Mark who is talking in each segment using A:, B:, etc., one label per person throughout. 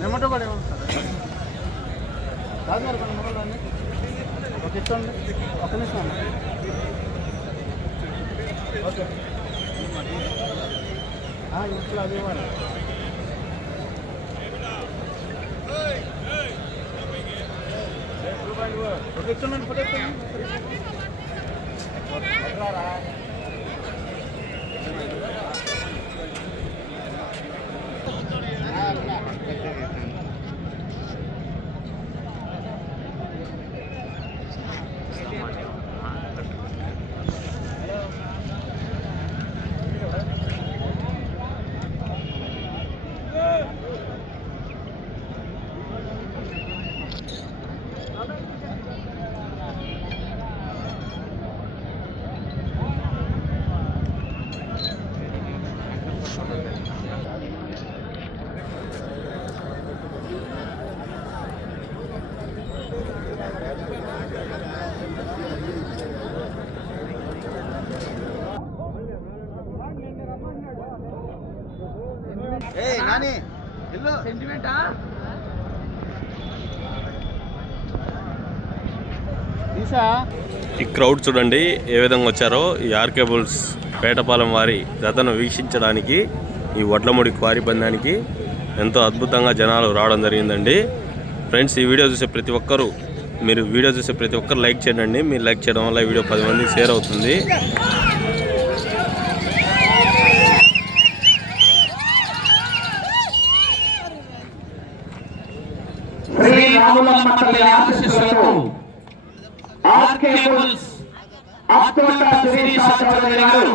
A: Memento కూడా ఏమవుతుంది కాదు మరి కొన్ని మొక్కలు ఒక ఇచ్చండి ఒక నిమిషం ఓకే ఇంట్లో అది ఇవ్వాలి ఒక ఇచ్చండి ఫోటో
B: సెంటిమెంటా?
C: ఈ క్రౌడ్ చూడండి ఏ విధంగా వచ్చారో. ఈ ఆర్కేబుల్స్ పేటపాలెం వారి రథను వీక్షించడానికి ఈ వడ్లముడి క్వారీ పందానికి ఎంతో అద్భుతంగా జనాలు రావడం జరిగిందండి. ఫ్రెండ్స్ ఈ వీడియో చూసే ప్రతి ఒక్కరూ మీరు వీడియో చూసే ప్రతి ఒక్కరు లైక్ చేయండి. మీరు లైక్ చేయడం వల్ల వీడియో పది మందికి షేర్ అవుతుంది.
B: రాములమ్మ తల్లి ఆశీస్సులతో ఆర్కేబుల్స్ అత్తోట శిరీష చౌదరి గారు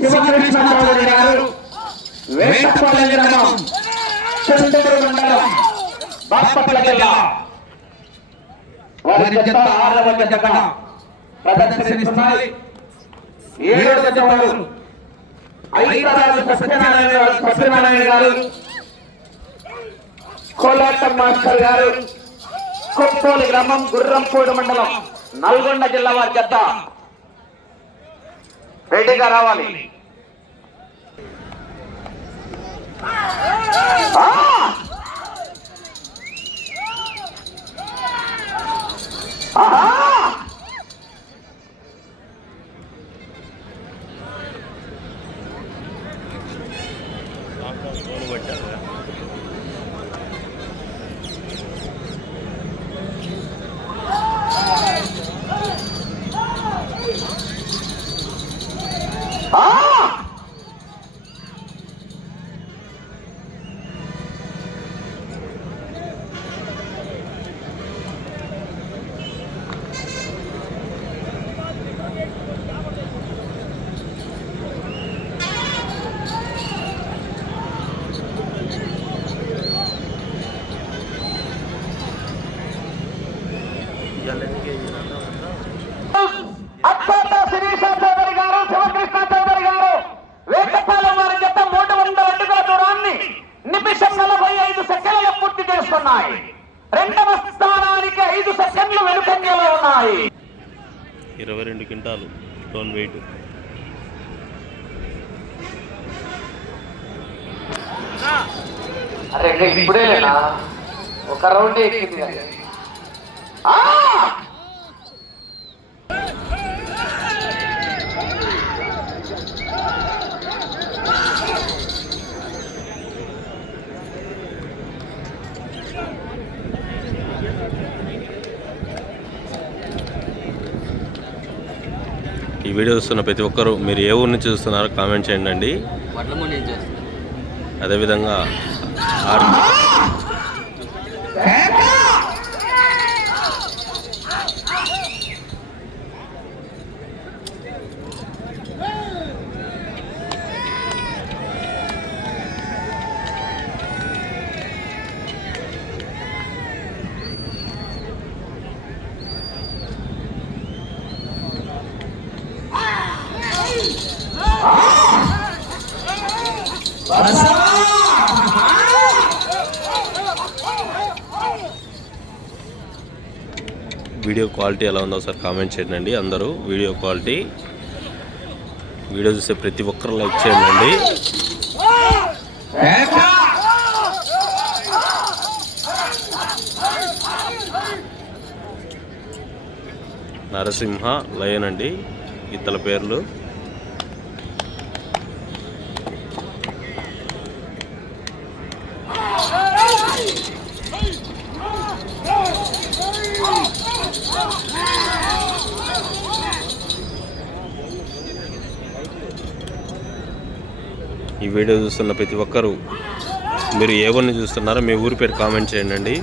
B: శివకృష్ణ చౌదరి గారు వేటపల్లి గ్రామం మండలం బాపట్ల జిల్లా. వారి జత ఆరవ ఏడవ జత వారు. సత్యనారాయణ గారు సత్యనారాయణ గారు. కోలాటం మాస్టర్ గారు కొత్తోలి గ్రామం గుర్రంపూడి మండలం నల్గొండ జిల్లా వారి జత రెడీగా రావాలి ఆ! ఆహా! ఆ! అత్తంత శిరీష చౌదరి గారు శివకృష్ణ చౌదరి గారు వేటపాలెం వారి జత మూడు వందల అడుగుల దూరాన్ని నిమిషం నలభై ఐదు సెకండ్లు పూర్తి చేస్తున్నాయి రెండవ స్థానానికి ఐదు సెకండ్లు వెనుకంజలో ఉన్నాయి
C: ఇరవై రెండు క్వింటాలు వెయిట్
B: అరే ఒక రౌండ్ ఎక్కింది
C: వీడియో చూస్తున్న ప్రతి ఒక్కరూ మీరు ఏ ఊరు నుంచి చూస్తున్నారో కామెంట్ చేయండి. అండి అదేవిధంగా ఆర్ క్వాలిటీ ఎలా ఉందో ఒకసారి కామెంట్ చేయండి అందరూ వీడియో క్వాలిటీ. వీడియో చూసే ప్రతి ఒక్కరు లైక్ చేయండి నరసింహ లయన్ అండి. ఇతల పేర్లు. వీడియో చూస్తున్న ప్రతి ఒక్కరూ మీరు ఏ ఊరిని చూస్తున్నారో మీ ఊరి పేరు కామెంట్ చేయండి.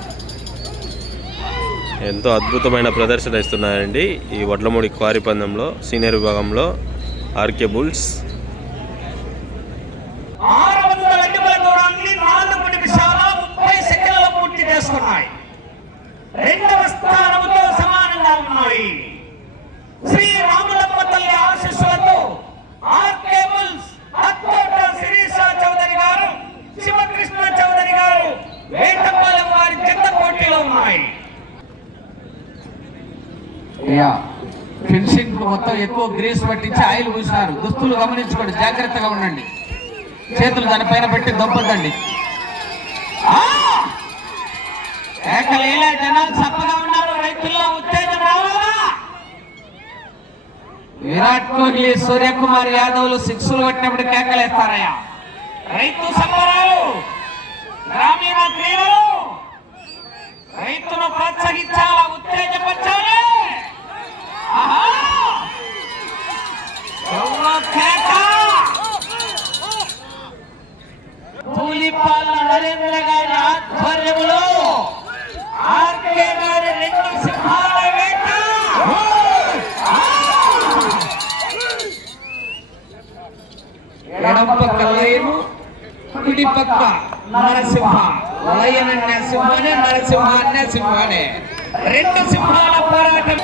C: ఎంతో అద్భుతమైన ప్రదర్శన ఇస్తున్నారండి ఈ వడ్లమూడి క్వారీ పందెంలో సీనియర్ విభాగంలో ఆర్కే బుల్స్.
D: రెండవ స్థానంతో సమానంగా ఉన్నాయి. శ్రీ రాములమ్మ తల్లి ఆశీస్సులతో R K bulls Attota Sirisha Chowdary గారు శివకృష్ణ చౌదరి గారు వేటపాలెం వారి జత పోటీలో ఉన్నాయి.
E: అయ్యా ఫినిషింగ్ మొత్తం ఎక్కువ గ్రీస్ పట్టించి ఆయిల్ పూసినారు. దుస్తులు గమనించుకోండి జాగ్రత్తగా ఉండండి. చేతులు దానిపైన పెట్టి దొబ్బద్దండి
D: ఏకలేలా జనాలు చప్పగా ఉన్నారు రైతుల్లో ఉత్తేజం రావాలా?
E: విరాట్ కోహ్లీ సూర్యకుమార్ యాదవ్లు సిక్స్లు కొట్టినప్పుడు కేకలేస్తారయ్యా.
D: రైతు సంబరాలు గ్రామీణ క్రీడలు రైతును ప్రోత్సహించాలా ఉత్తేజపరచాలి? ఆహా! నరేంద్ర గారి ఆధ్వర్యంలో ఆర్కే గారి రెండు సింహాల వేట!
E: ఎడం పక్క కుడి పక్క నరసింహ లయన్ అనే సింహనే నరసింహ అనే సింహనే.
D: రెండు సింహాల పోరాటం.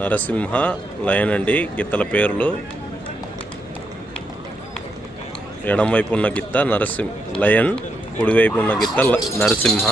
C: నరసింహ లయన్ అండి గిత్తల పేర్లు. ఎడంవైపు ఉన్న గిత్త నరసింహ లయన్ కుడివైపు ఉన్న గిత్త నరసింహ.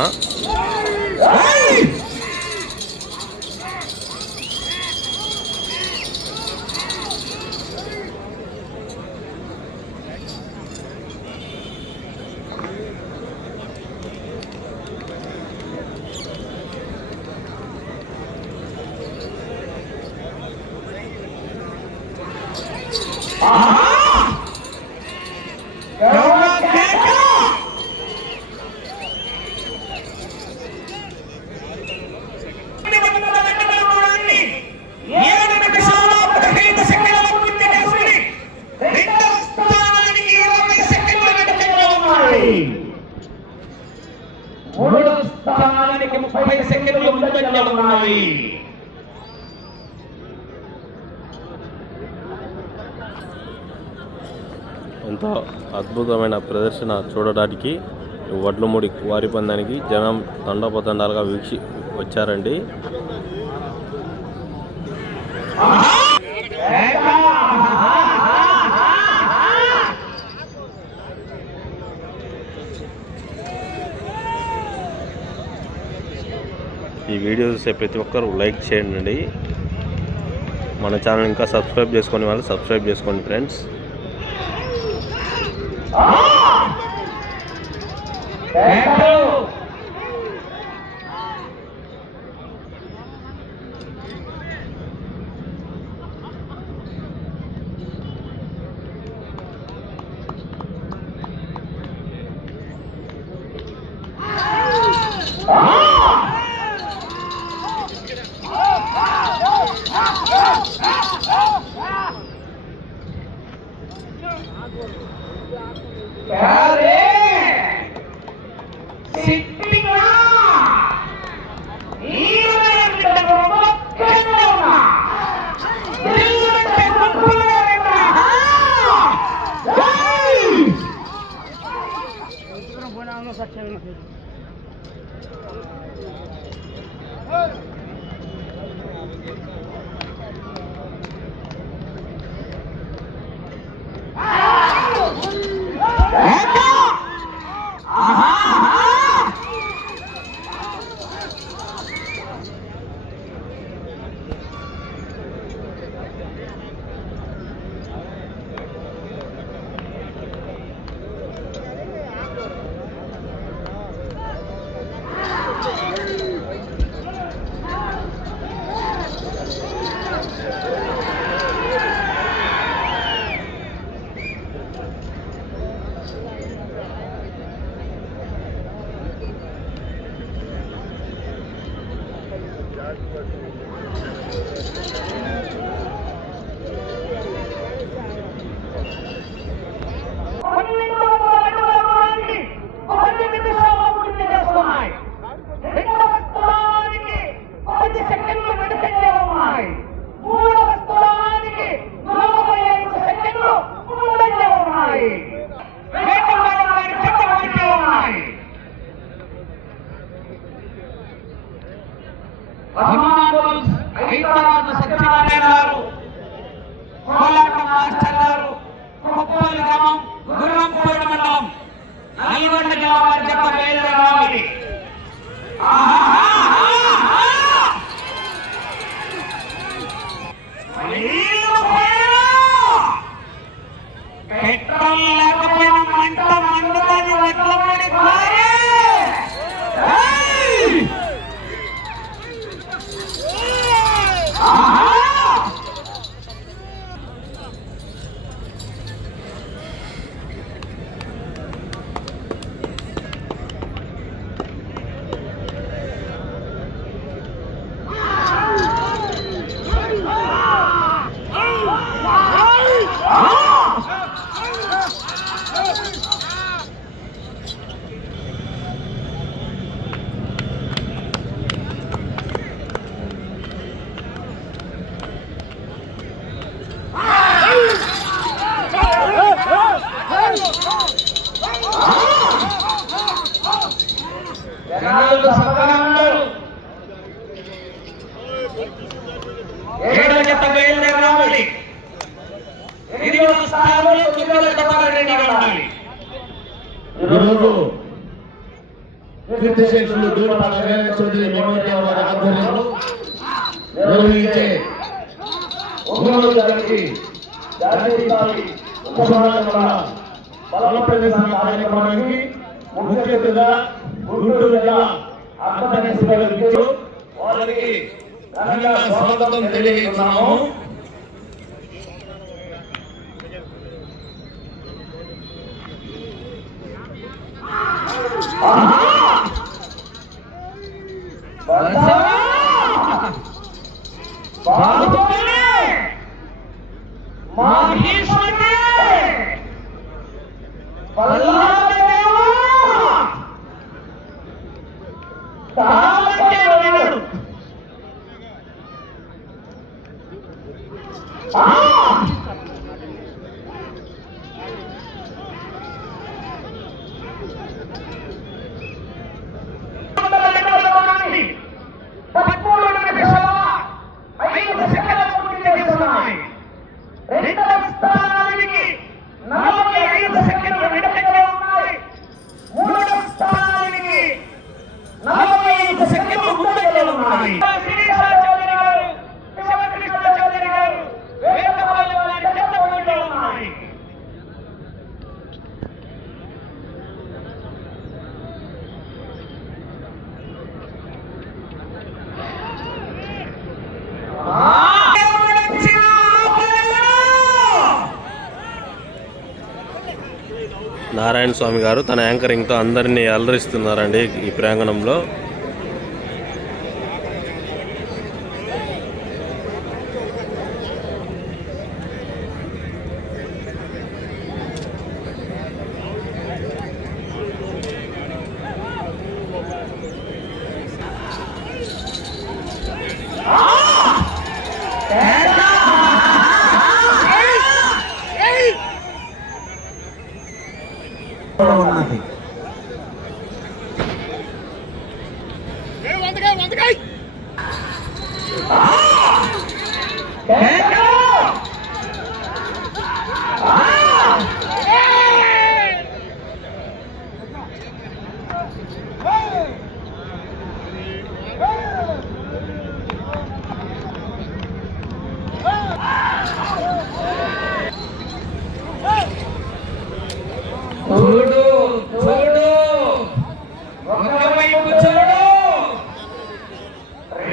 C: అద్భుతమైన ప్రదర్శన చూడడానికి వడ్లమూడి వారి పందానికి జనం తండోపతండాలుగా వీక్షి వచ్చారండి. ఈ వీడియో చూసే ప్రతి ఒక్కరు లైక్ చేయండి. మన ఛానల్ ఇంకా సబ్స్క్రైబ్ చేసుకునే వాళ్ళు సబ్స్క్రైబ్ చేసుకోండి ఫ్రెండ్స్.
D: Ah! Please?
B: ఈరోజు కీర్తిశేషులు దూరపాల వేల చౌదరి మెమోరియల్ వారి ఆధ్వర్యంలో నిర్వహించే ఒంగోలు జరిగి బలప్రదర్శన కార్యక్రమానికి ముఖ్య అతిథిగా గుంటూరు జిల్లా అర్థపరమేశ్వర వారికి ఘనంగా స్వాగతం తెలియజేస్తున్నాము.
F: Allah tonight.
C: నారాయణ స్వామి గారు తన యాంకరింగ్తో అందరినీ అలరిస్తున్నారండి ఈ ప్రాంగణంలో.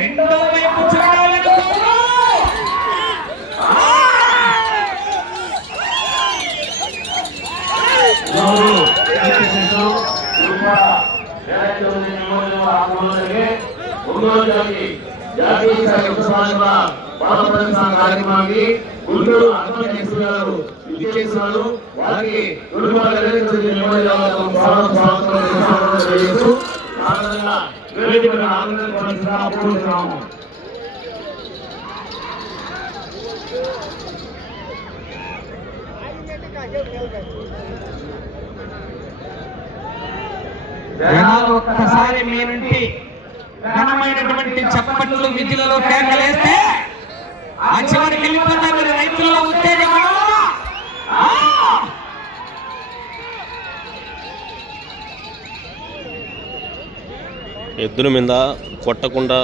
B: రెండో గుంటూరు అన్నం చేస్తున్నారు వారికి గురువారం
G: ఒక్కసారి మీ నుండి ఘనమైనటువంటి చప్పట్లు విద్యలలో కేకలేస్తే ఆ చివరికి వెళ్ళిపోతారు రైతుల్లో ఉంటే
D: ఎద్దుల మీద కొట్టకుండా